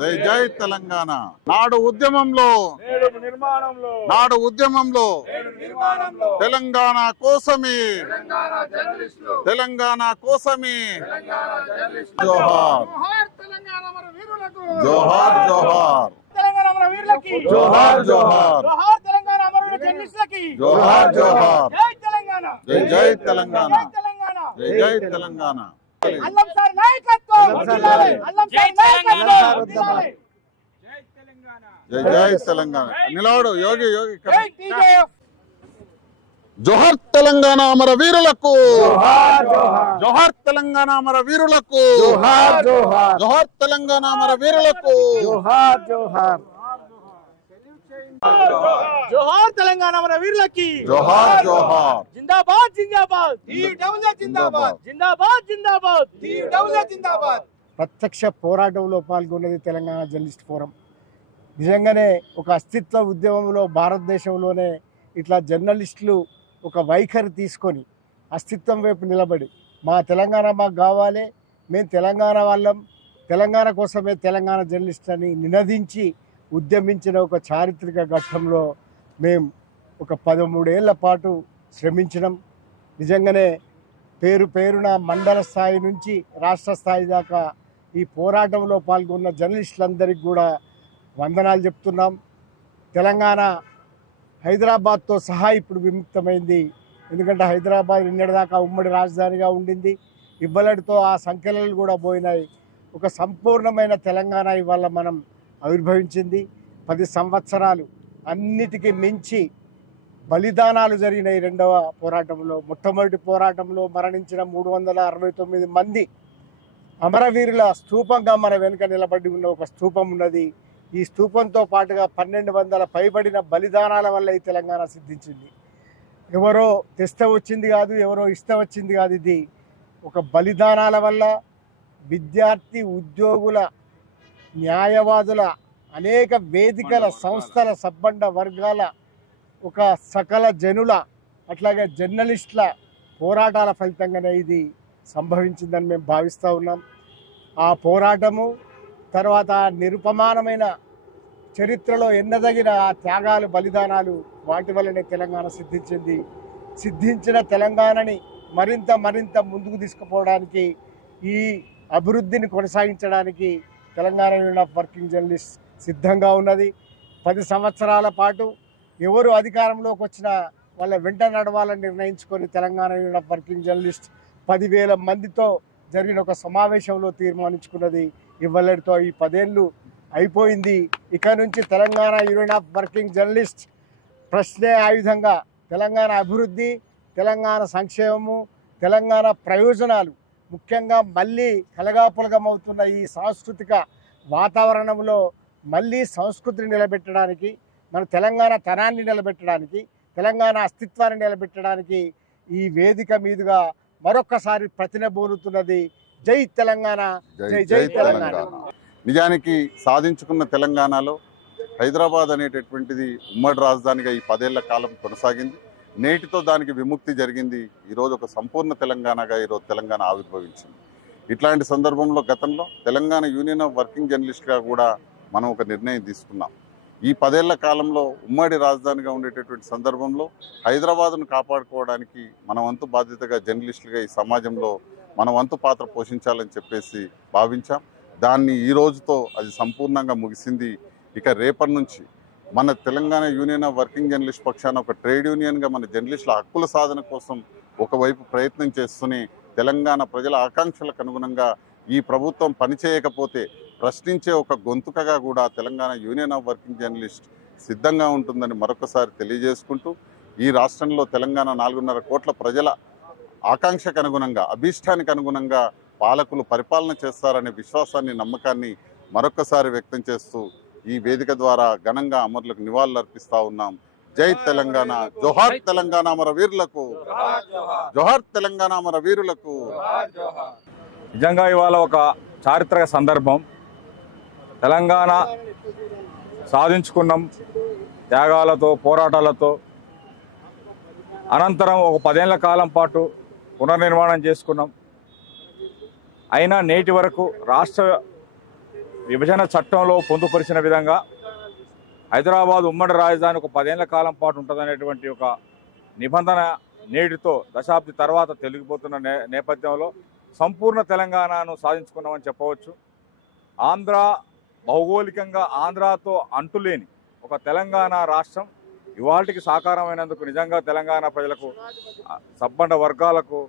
జై జై తెలంగాణ. నాడు ఉద్యమంలో తెలంగాణ కోసమే జోహార్ జోహార్ జోహార్ జోహార్ జోహార్ జోహార్ జోహార్. జై జై తెలంగాణ. జై జై తెలంగాణ. అల్లం సార్ నాయకత్వం వర్ధిల్లాలి. అల్లం సార్ నాయకత్వం వర్ధిల్లాలి. జై జై తెలంగాణ. నిలవడు యోగి యోగి. జోహార్ తెలంగాణ అమర వీరులకు. జోహార్ తెలంగాణ అమర వీరులకు. జోహార్ తెలంగాణ అమర వీరులకు. జోహార్ తెలంగాణ మన వీరులకి. జోహార్ జోహార్. జిందాబాద్ జిందాబాద్. జిందాబాద్ జిందాబాద్ జిందాబాద్. జిందాబాద్. ప్రత్యక్ష పోరాటంలో పాల్గొన్నది తెలంగాణ జర్నలిస్ట్ ఫోరం. నిజంగానే ఒక అస్తిత్వ ఉద్యమంలో భారతదేశంలోనే ఇట్లా జర్నలిస్టులు ఒక వైఖరి తీసుకొని అస్తిత్వం వైపు నిలబడి మా తెలంగాణ మాకు కావాలి, మేము తెలంగాణ వాళ్ళం, తెలంగాణ కోసమే తెలంగాణ జర్నలిస్ట్ అని నినదించి ఉద్యమించిన ఒక చారిత్రక ఘట్టంలో మేము ఒక 13 ఏళ్ల పాటు శ్రమించడం. నిజంగానే పేరున మండల స్థాయి నుంచి రాష్ట్ర స్థాయి దాకా ఈ పోరాటంలో పాల్గొన్న జర్నలిస్టులందరికీ కూడా వందనాలు చెప్తున్నాం. తెలంగాణ హైదరాబాద్తో సహా ఇప్పుడు విముక్తమైంది. ఎందుకంటే హైదరాబాద్ నిన్నటిదాకా ఉమ్మడి రాజధానిగా ఉండింది. ఇవ్వలడితో ఆ సంఖ్యలు కూడా పోయినాయి. ఒక సంపూర్ణమైన తెలంగాణ ఇవాళ మనం ఆవిర్భవించింది. 10 సంవత్సరాలు అన్నిటికీ మించి బలిదానాలు జరిగినాయి. రెండవ పోరాటంలో, మొట్టమొదటి పోరాటంలో మరణించిన 369 మంది అమరవీరుల స్తూపంగా మన వెనుక నిలబడి ఉన్న ఒక స్తూపం ఉన్నది. ఈ స్తూపంతో పాటుగా 1200 పైబడిన బలిదానాల వల్ల ఈ తెలంగాణ సిద్ధించింది. ఎవరో తెస్తే వచ్చింది కాదు, ఎవరో ఇస్తే వచ్చింది కాదు. ఇది ఒక బలిదానాల వల్ల విద్యార్థి, ఉద్యోగుల, న్యాయవాదుల, అనేక వేదికల, సంస్థల, సబ్బండ వర్గాల, ఒక సకల జనుల, అట్లాగే జర్నలిస్టుల పోరాటాల ఫలితంగానే ఇది సంభవించిందని మేము భావిస్తూ ఉన్నాం. ఆ పోరాటము తర్వాత నిరుపమానమైన చరిత్రలో ఎన్నదగిన ఆ త్యాగాలు, బలిదానాలు, వాటి వల్లనే తెలంగాణ సిద్ధించింది. సిద్ధించిన తెలంగాణని మరింత ముందుకు తీసుకుపోవడానికి, ఈ అభివృద్ధిని కొనసాగించడానికి Telangana union of working journalist సిద్ధంగా ఉన్నది. 10 సంవత్సరాల పాటు ఎవరు అధికారంలోకి వచ్చినా వాళ్ళ వెంట నడవాలని నిర్ణయించుకొని Telangana union of working journalist 10,000 మందితో జరిగిన ఒక సమావేశంలో తీర్మానించుకున్నది. ఇవ్వలేడితో ఈ 10 ఏళ్ళు అయిపోయింది. ఇక నుంచి Telangana union of working journalist ప్రశ్నే ఆయుధంగా తెలంగాణ అభివృద్ధి, తెలంగాణ సంక్షేమము, తెలంగాణ ప్రయోజనాలు, ముఖ్యంగా మళ్ళీ కలగాపులగమవుతున్న ఈ సాంస్కృతిక వాతావరణంలో మళ్ళీ సంస్కృతిని నిలబెట్టడానికి, మన తెలంగాణ తనాన్ని నిలబెట్టడానికి, తెలంగాణ అస్తిత్వాన్ని నిలబెట్టడానికి ఈ వేదిక మీదుగా మరొక్కసారి ప్రతినబోలుతున్నది. జై తెలంగాణ, జై జై తెలంగాణ. నిజానికి సాధించుకున్న తెలంగాణలో హైదరాబాద్ అనేటటువంటిది ఉమ్మడి రాజధానిగా ఈ 10 ఏళ్ల కాలం కొనసాగింది. నేటితో దానికి విముక్తి జరిగింది. ఈరోజు ఒక సంపూర్ణ తెలంగాణగా ఈరోజు తెలంగాణ ఆవిర్భవించింది. ఇట్లాంటి సందర్భంలో గతంలో తెలంగాణ యూనియన్ ఆఫ్ వర్కింగ్ జర్నలిస్ట్గా కూడా మనం ఒక నిర్ణయం తీసుకున్నాం. ఈ 10 ఏళ్ల కాలంలో ఉమ్మడి రాజధానిగా ఉండేటటువంటి సందర్భంలో హైదరాబాద్ను కాపాడుకోవడానికి మన వంతు బాధ్యతగా జర్నలిస్టులుగా ఈ సమాజంలో మన వంతు పాత్ర పోషించాలని చెప్పేసి భావించాం. దాన్ని ఈ రోజుతో అది సంపూర్ణంగా ముగిసింది. ఇక రేపటి నుంచి మన Telangana union of working journalist పక్షాన ఒక ట్రేడ్ యూనియన్గా మన జర్నలిస్టుల హక్కుల సాధన కోసం ఒకవైపు ప్రయత్నం చేస్తూనే తెలంగాణ ప్రజల ఆకాంక్షలకు అనుగుణంగా ఈ ప్రభుత్వం పనిచేయకపోతే ప్రశ్నించే ఒక గొంతుకగా కూడా Telangana union of working journalist సిద్ధంగా ఉంటుందని మరొకసారి తెలియజేసుకుంటూ, ఈ రాష్ట్రంలో తెలంగాణ 4.5 కోట్ల ప్రజల ఆకాంక్షకు అనుగుణంగా, అభీష్టానికి అనుగుణంగా పాలకులు పరిపాలన చేస్తారనే విశ్వాసాన్ని, నమ్మకాన్ని మరొకసారి వ్యక్తం చేస్తూ ఈ వేదిక ద్వారా ఘనంగా అమరులకు నివాళులు అర్పిస్తా ఉన్నాం. జై తెలంగాణ. జోహార్ తెలంగాణ అమర వీరులకు. జోహార్ తెలంగాణ అమర వీరులకు. నిజంగా ఇవాళ ఒక చారిత్రక సందర్భం. తెలంగాణ సాధించుకున్నాం త్యాగాలతో, పోరాటాలతో. అనంతరం ఒక 10 ఏళ్ల కాలం పాటు పునర్నిర్మాణం చేసుకున్నాం. అయినా నేటి వరకు రాష్ట్ర విభజన చట్టంలో పొందుపరిచిన విధంగా హైదరాబాద్ ఉమ్మడి రాజధాని ఒక 10 ఏళ్ల కాలం పాటు ఉంటుందనేటువంటి ఒక నిబంధన నేటితో దశాబ్ది తర్వాత తొలగిపోతున్న నేపథ్యంలో సంపూర్ణ తెలంగాణను సాధించుకున్నామని చెప్పవచ్చు. ఆంధ్ర భౌగోళికంగా ఆంధ్రాతో అంటులేని ఒక తెలంగాణ రాష్ట్రం ఇవాళకి సాకారమైనందుకు నిజంగా తెలంగాణ ప్రజలకు, సబ్బండ వర్గాలకు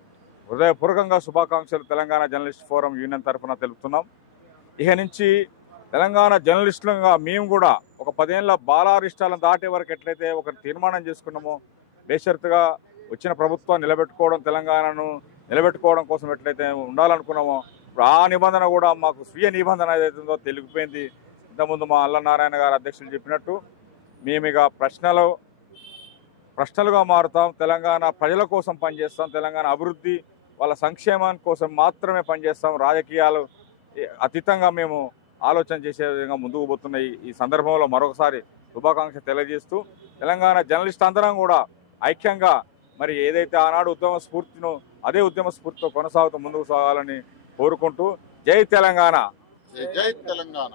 హృదయపూర్వకంగా శుభాకాంక్షలు తెలంగాణ జర్నలిస్ట్ ఫోరం యూనియన్ తరఫున తెలుపుతున్నాం. ఇక నుంచి తెలంగాణ జర్నలిస్టులుగా మేము కూడా ఒక 10 ఏళ్ల బాలారిష్టాలను దాటే వరకు ఎట్లయితే ఒక తీర్మానం చేసుకున్నామో బేషరతుగా వచ్చిన ప్రభుత్వాన్ని నిలబెట్టుకోవడం, తెలంగాణను నిలబెట్టుకోవడం కోసం ఎట్లయితే ఉండాలనుకున్నామో ఇప్పుడు ఆ నిబంధన కూడా మాకు స్వీయ నిబంధన ఏదైతుందో తెలిగిపోయింది. ఇంతకుముందు మా అల్లనారాయణ గారు అధ్యక్షులు చెప్పినట్టు మేము ఇక ప్రశ్నలుగా మారుతాం. తెలంగాణ ప్రజల కోసం పనిచేస్తాం. తెలంగాణ అభివృద్ధి, వాళ్ళ సంక్షేమం కోసం మాత్రమే పనిచేస్తాం. రాజకీయాలు అతీతంగా మేము ఆలోచన చేసే విధంగా ముందుకు పోతున్నాయి. ఈ సందర్భంలో మరొకసారి శుభాకాంక్ష తెలియజేస్తూ తెలంగాణ జర్నలిస్ట్ అందరం కూడా ఐక్యంగా మరి ఏదైతే ఆనాడు ఉద్యమ స్ఫూర్తిను అదే ఉద్యమ స్ఫూర్తితో కొనసాగుతూ ముందుకు సాగాలని కోరుకుంటూ జై తెలంగాణ. జై తెలంగాణ.